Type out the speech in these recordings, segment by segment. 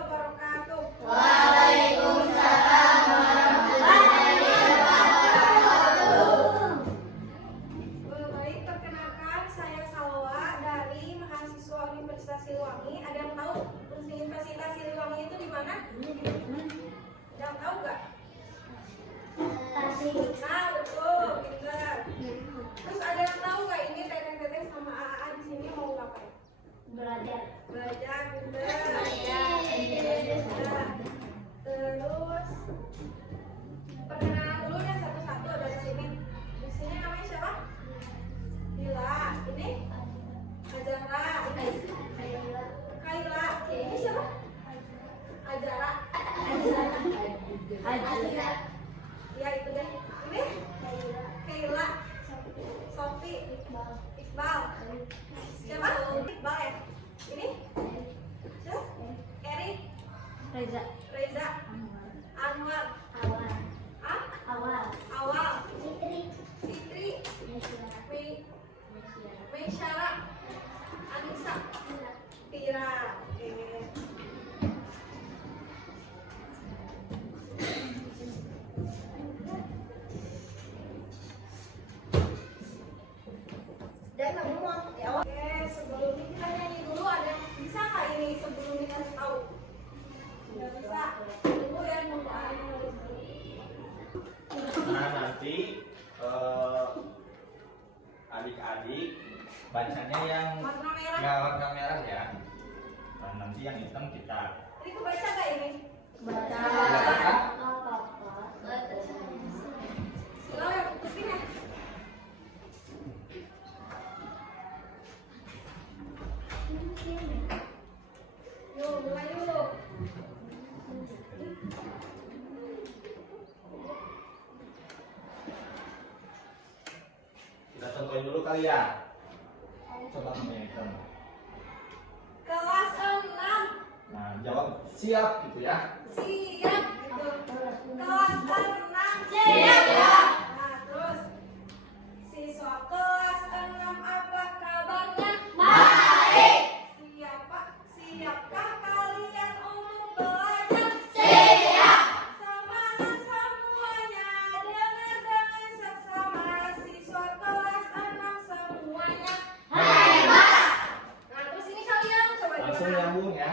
wabarakatuh. Waalaikumsalam warahmatullahi wabarakatuh. Baik, perkenalkan saya Salwa dari mahasiswa Universitas Siliwangi. Ada yang tahu Universitas Siliwangi itu di mana? Ada yang tahu nggak? Nah, betul, pintar. Terus ada yang tahu nggak ini Teteh sama AA di sini mau ngapain? Belajar. Belajar, pintar. Nah, terus perkenalan dulu ya satu-satu ada di sini. Di sini namanya siapa? Dila. Ini Azara. Ini Kaila. Ini siapa? Azara. Ya itu deh. Ini Kaila. Sofi. Iqbal. Siapa? Iqbal ya. Ini siapa? Eri. Reza. Reza. Anwar. Awal. Ah? Awal. Awal. Fitri. Fitri. Meisyara. Anissa. Tira. Oke. Dan ngomong ya. Oke, sebelum ini kita nyanyi dulu, ada yang bisa nggak ini sebelum dikasih tahu? Nggak bisa. Dulu ya membacain dulu. Nah nanti adik-adik bacanya yang Warna merah. nggak warna merah ya. Nah, nanti yang hitam kita. Ini kebaca nggak ini? Baca. Silakan. Lo yang tutupin ya. Yuk, mulai yuk. Kita contohin dulu kali ya. Coba kamu yang hitam. Kelas 6. Nah jawab siap gitu ya. Siap gitu. Kelas 6. Siap, ya. Nah, terus siswa kelas 6 apa kabarnya? Baik. Siapkah kalian untuk belajar? Siap. Semangat semuanya, dengar dengan seksama. Siswa kelas 6 semuanya. Hebat. Nah, terus ini kalian coba Langsung gimana? nyambung ya.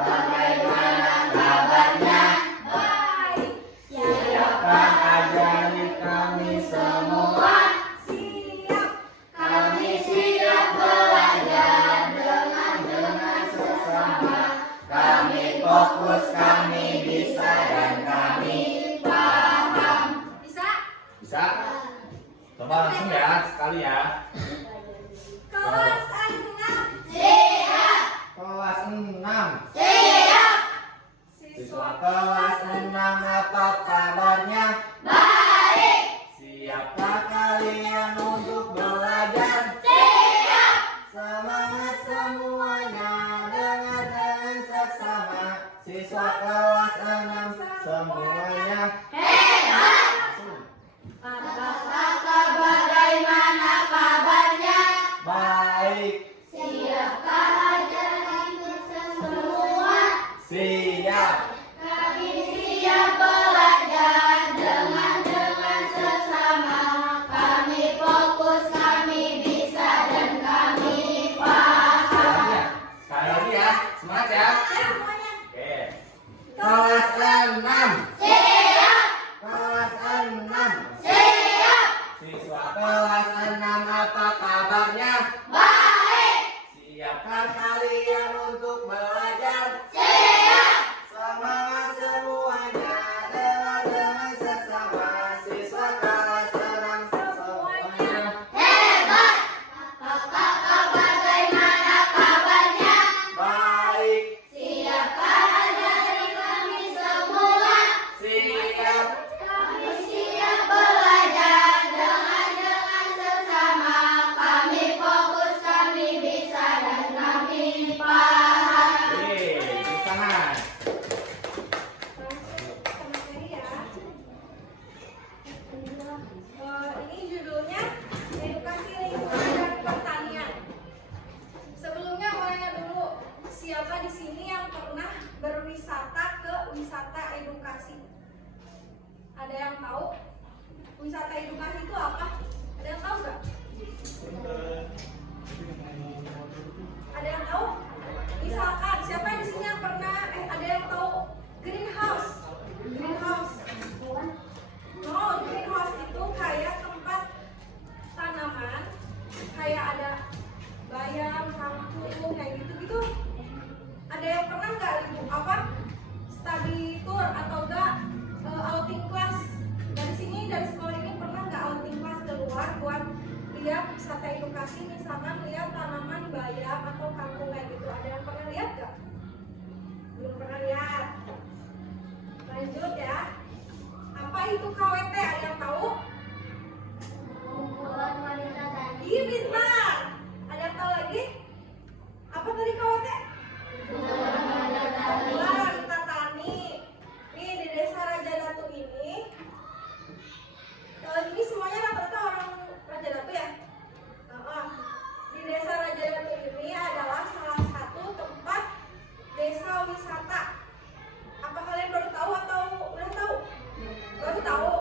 Bagaimana kabarnya? Baik. Siapkan ajari kami semua. Siap. Kami siap belajar dengan Sesama kami fokus, kami bisa dan kami paham. Bisa? bisa. Coba langsung ya sekali ya. Kelas 6. Siap. Kelas 6. Siap. Siswa kelas 6 apa kabarnya? Baik. Siapkah kalian untuk belajar? Siap. Semangat semuanya, dengar dengan seksama. Siswa kelas 6 semuanya. Hebat. Langsung. Kakak bagaimana kabarnya? Baik. Siapkah ajaran semua? Siap. Kami siap belajar dengan sesama. Kami fokus, kami bisa dan kami paham. Sekali lagi ya. Semangat ya. Semuanya. Oke. Kelas 6. Siap. Kelas 6. Siap. Siswa kelas 6 apa kabarnya? Baik. Siapkah kalian untuk belajar? Siap. Semangat semuanya, dengar dengan seksama. Siswa kelas 6 semuanya. Hebat. Kakak bagaimana kabarnya? Baik. Siapkah ajari kami semua? Siap. Kami siap belajar dengan sesama. Kami fokus, bayam, kangkung, kayak gitu-gitu. Ada yang pernah nggak study tour atau enggak outing class dari sini, dari sekolah ini, pernah nggak outing class keluar buat lihat wisata edukasi, misalkan lihat tanaman bayam atau kangkung kayak gitu? Ada yang pernah lihat nggak? Belum pernah lihat. Lanjut ya. Apa itu KWT? Ada yang tahu? Kumpulan wanita tani. Iya, pintar. Ada yang tahu lagi? Apa tadi KWT? Kumpulan wanita tani. Wanita tani. Nih di desa Raja Datu ini semuanya rata-rata orang Raja Datu ya. Di desa Raja Datu ini adalah salah satu tempat desa wisata. Apa kalian baru tahu atau udah tahu? Baru tahu.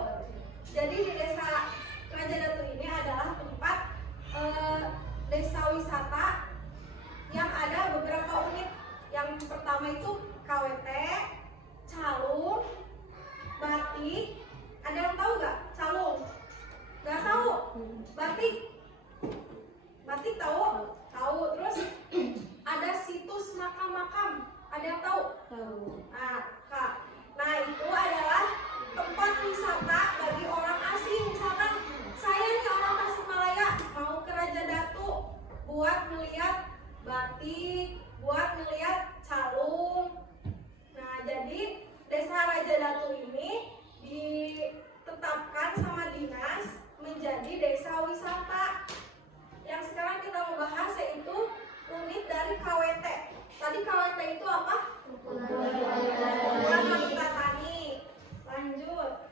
Jadi di desa Raja Datu ini adalah tempat desa wisata yang ada beberapa unit. Yang pertama itu KWT, calung, batik. Ada yang tahu nggak calung? Nggak tahu. Batik? Batik tahu? Tahu. Terus ada situs makam-makam. Ada yang tahu? Tahu. Nah, Kak. Nah, itu adalah tempat wisata bagi orang asing. Misalkan saya nih orang Tasikmalaya mau ke Raja Datu buat melihat batik, buat melihat calung. Nah, jadi desa Raja Datu ini ditetapkan sama dinas menjadi desa wisata. Yang sekarang kita mau bahas yaitu unit dari KWT. Tadi KWT itu apa? Kumpulan wanita tani. Lanjut.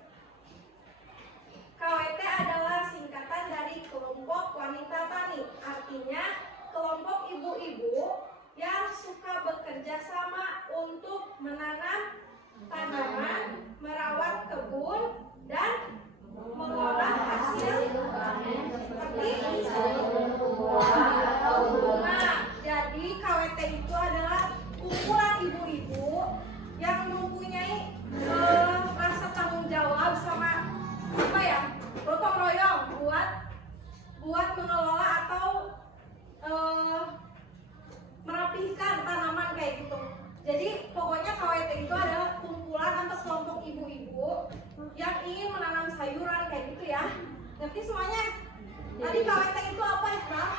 KWT adalah singkatan dari kelompok wanita tani. Artinya kelompok ibu-ibu yang suka bekerja sama untuk menanam tanaman, merawat kebun, dan mengolah hasil seperti bunga. Jadi KWT itu adalah kumpulan ibu-ibu yang mempunyai rasa tanggung jawab sama gotong royong buat mengelola atau merapihkan tanaman kayak gitu. Jadi pokoknya KWT itu adalah kumpulan atau kelompok ibu-ibu yang ingin menanam sayuran kayak gitu ya. Ngerti semuanya? Tadi KWT itu apa ya, Kak?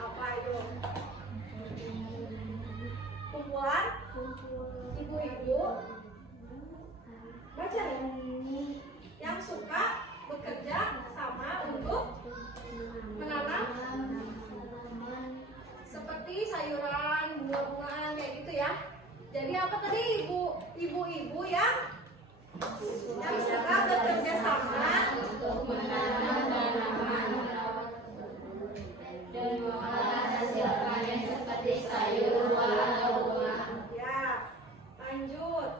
Apa itu? Kumpulan ibu-ibu, baca nih, yang suka bekerja sama untuk menanam seperti sayuran, bunga-bungaan kayak gitu ya. Jadi apa tadi ibu-ibu yang suka bekerja sama Untuk menanam tanaman, merawat kebun, dan mengolah hasil panen seperti sayur, buah, atau bunga. ya. Lanjut.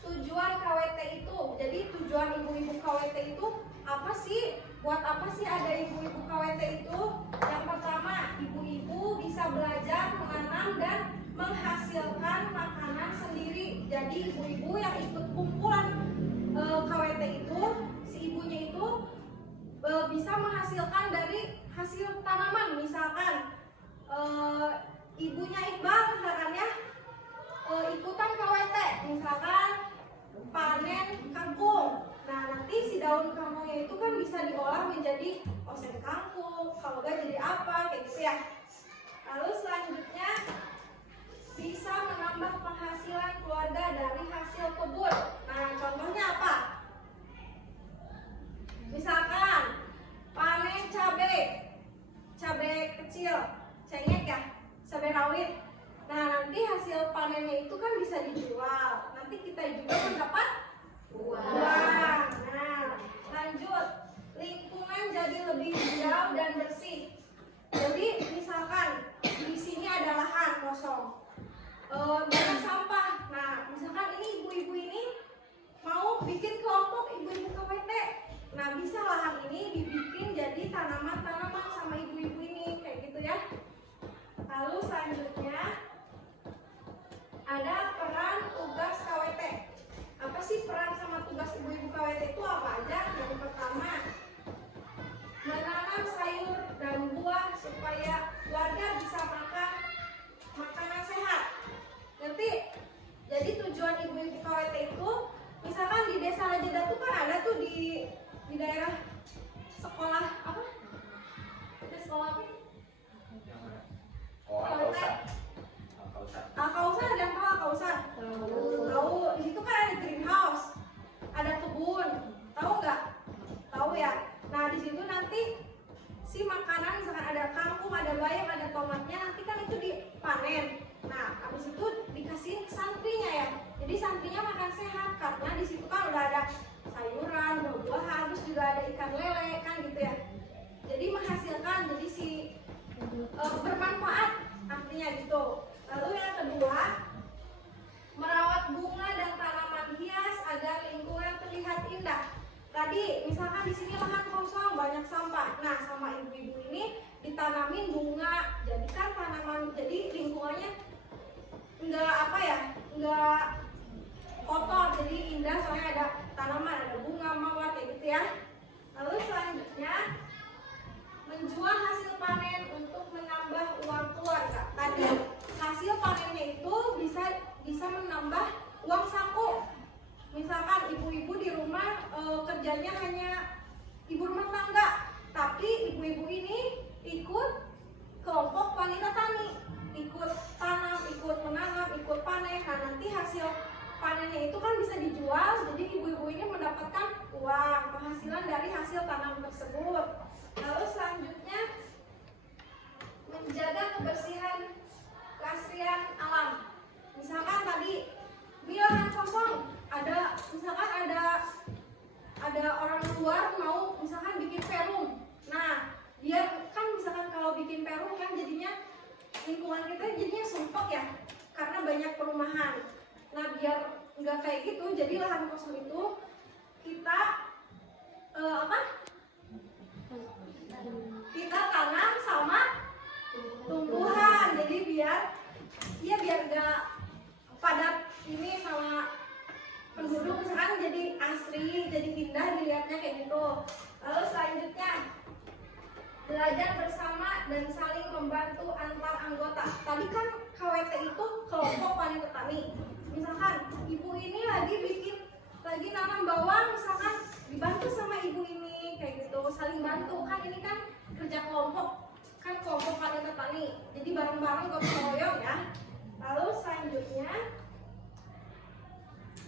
Tujuan KWT itu, jadi tujuan ibu-ibu KWT itu apa sih? Buat apa sih ada ibu-ibu KWT itu? Yang pertama, ibu-ibu bisa belajar menanam dan menghasilkan makanan sendiri. Jadi ibu-ibu yang ikut kumpulan KWT itu, si ibunya itu bisa menghasilkan dari hasil tanaman. Misalkan ibunya Iqbal misalkan ya, ikutan KWT, misalkan panen kangkung. Nah, nanti si daun kangkungnya itu kan bisa diolah menjadi oseng kangkung, kalau enggak jadi apa, kayak gitu ya. Lalu selanjutnya bisa menambah penghasilan keluarga dari hasil kebun. Nah, contohnya apa? Misalkan panen cabai kecil, cengek ya, cabai rawit. Nah, nanti hasil panennya itu kan bisa dijual. Nanti kita juga mendapat uang. Nah, lanjut. Lingkungan jadi lebih hijau dan bersih. Jadi misalkan di sini ada lahan kosong, banyak sampah. Nah, misalkan ini ibu-ibu ini mau bikin kelompok ibu-ibu KWT. Nah, bisa lahan ini dibikin jadi tanaman-tanaman sama ibu-ibu ini, kayak gitu ya. Lalu selanjutnya ada peran tugas KWT. Apa sih peran sama tugas ibu-ibu KWT itu apa aja? Yang pertama, menanam sayur dan daerah sekolah apa? Ada sekolah apa? Oh, Kausa. Kausa ada yang tahu Kausa? Tahu. Di situ kan ada greenhouse, ada kebun. Tahu nggak? Tahu ya. Nah di situ nanti si makanan misalkan ada kangkung, ada bayam, ada tomatnya nanti kan itu dipanen. Nah habis itu dikasih santrinya ya. Jadi santrinya makan sehat karena di situ kan udah ada sayuran, buah-buahan, terus juga ada ikan lele kan gitu ya. Jadi menghasilkan, jadi si bermanfaat artinya gitu. Lalu yang kedua, merawat bunga dan tanaman hias agar lingkungan terlihat indah. Tadi misalkan di sini lahan kosong banyak sampah. Nah sama ibu-ibu ini ditanamin bunga, jadikan tanaman, jadi lingkungannya enggak apa ya, enggak kotor, jadi indah soalnya ada tanaman, ada bunga, mawar kayak gitu ya. Lalu selanjutnya menjual hasil panen untuk menambah uang keluarga. Tadi hasil panennya itu bisa menambah uang saku. Misalkan ibu-ibu di rumah kerjanya hanya ibu rumah tangga, tapi ibu-ibu ini ikut kelompok wanita tani, ikut tanam, ikut menanam, ikut panen. Nah nanti hasil panennya itu kan bisa dijual, jadi ibu-ibu ini mendapatkan uang penghasilan dari hasil tanam tersebut. Lalu selanjutnya menjaga kebersihan keasrian alam. Misalkan tadi di lahan kosong ada, misalkan ada orang luar mau misalkan bikin perum. Nah dia kan misalkan kalau bikin perum kan jadinya lingkungan kita jadinya sumpek ya karena banyak perumahan. Nah biar nggak kayak gitu, jadi lahan kosong itu kita kita tanam sama tumbuhan, jadi biar nggak padat ini sama penduduk, misalkan jadi asri, jadi indah dilihatnya kayak gitu. Lalu selanjutnya belajar bersama dan saling membantu antar anggota. Tadi kan KWT itu kelompok wanita tani. Misalkan ibu ini lagi nanam bawang, misalkan dibantu sama ibu ini kayak gitu, saling bantu. Kan ini kan kerja kelompok, kan kelompok wanita tani. Jadi bareng-bareng gotong royong ya. Lalu selanjutnya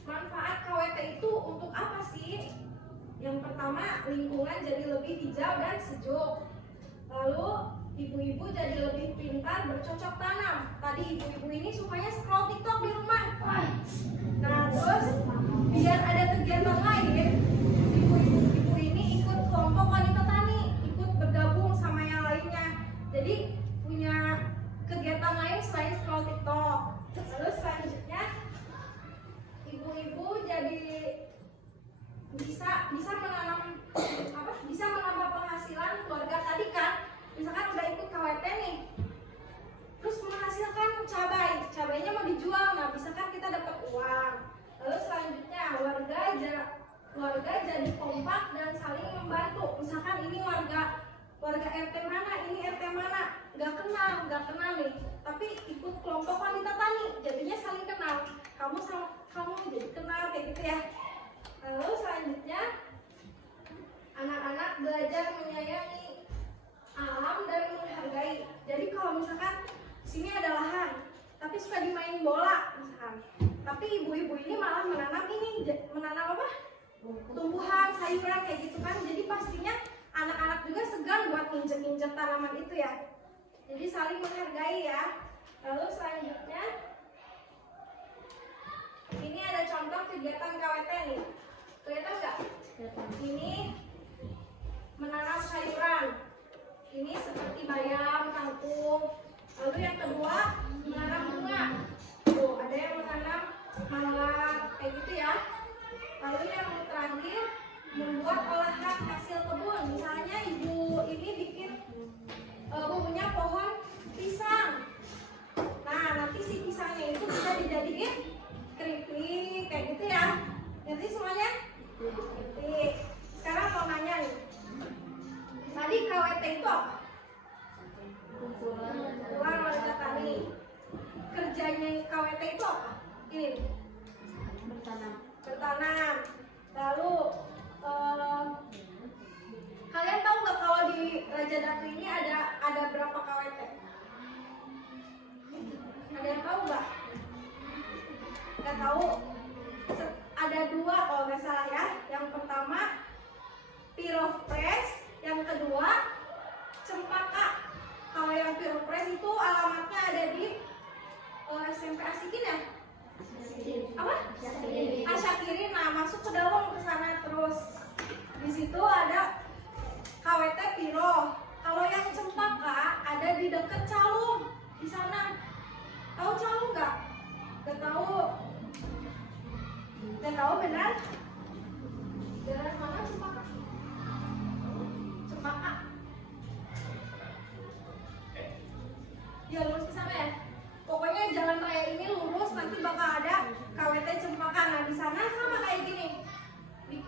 manfaat KWT itu untuk apa sih? Yang pertama, lingkungan jadi lebih hijau dan sejuk. Lalu ibu-ibu jadi lebih pintar bercocok tanam. Tadi ibu-ibu ini sukanya scroll TikTok di rumah. Nah terus biar ada kegiatan lain, ibu-ibu ini ikut kelompok wanita tani, ikut bergabung sama yang lainnya. Jadi punya kegiatan lain selain scroll TikTok. Lalu selanjutnya ibu-ibu jadi bisa menambah penghasilan keluarga. Tadi kan misalkan udah ikut KWT nih, terus menghasilkan cabainya mau dijual, nah misalkan kita dapat uang. Lalu selanjutnya keluarga jadi kompak dan saling membantu. Misalkan ini warga RT mana, ini RT mana, nggak kenal nih, tapi ikut kelompok wanita tani, jadinya saling kenal. Kamu sama kamu jadi kenal kayak gitu ya. Lalu selanjutnya anak-anak belajar menyayangi alam dan menghargai. Jadi kalau misalkan sini ada lahan, tapi suka dimain bola misalkan, tapi ibu-ibu ini malah menanam apa? Tumbuhan, sayuran kayak gitu kan. Jadi pastinya anak-anak juga segan buat nginjek-nginjek tanaman itu ya. Jadi saling menghargai ya. Lalu selanjutnya ini ada contoh kegiatan KWT nih. Kelihatan nggak? Ini menanam sayuran. Ini seperti bayam, kangkung. Lalu yang kedua menanam bunga. Tuh ada yang menanam mawar kayak gitu ya. Lalu yang terakhir membuat olahan hasil kebun. Misalnya ibu ini bikin punya pohon pisang. Nah nanti si pisangnya itu bisa dijadiin keripik kayak gitu ya. Nanti semuanya keripik. Sekarang mau nanya nih, tadi KWT itu apa? Kumpulan wanita tani. Kerjanya KWT itu apa? Ini bertanam. Lalu Kalian tahu nggak kalau di Raja Datu ini ada berapa KWT? Ada yang tahu nggak? Nggak tahu. Ada 2 kalau nggak salah ya. Yang pertama Piropres, yang kedua Cempaka. Kalau yang Piropres itu alamatnya ada di SMP Asikin ya? Apa? Asyakirin. Nah, masuk ke dalam ke sana terus. Di situ ada KWT Piro. Kalau yang Cempaka ada di dekat Calung di sana. Tahu Calung nggak? Nggak tahu. Nggak tahu benar? Daerah mana Cempaka? Cempaka. Ya lurus ke sana ya. Pokoknya jalan raya ini lurus nanti bakal ada KWT Cempaka. Nah di sana sama kayak gini.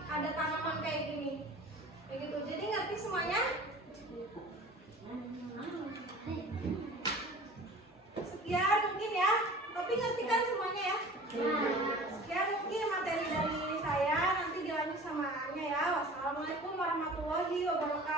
Ada tanaman kayak gini. Kayak gitu. Jadi ngerti semuanya? Sekian mungkin ya. Tapi ngerti kan semuanya ya? Sekian mungkin materi dari saya. Nanti dilanjut sama Anya ya. Wassalamualaikum warahmatullahi wabarakatuh.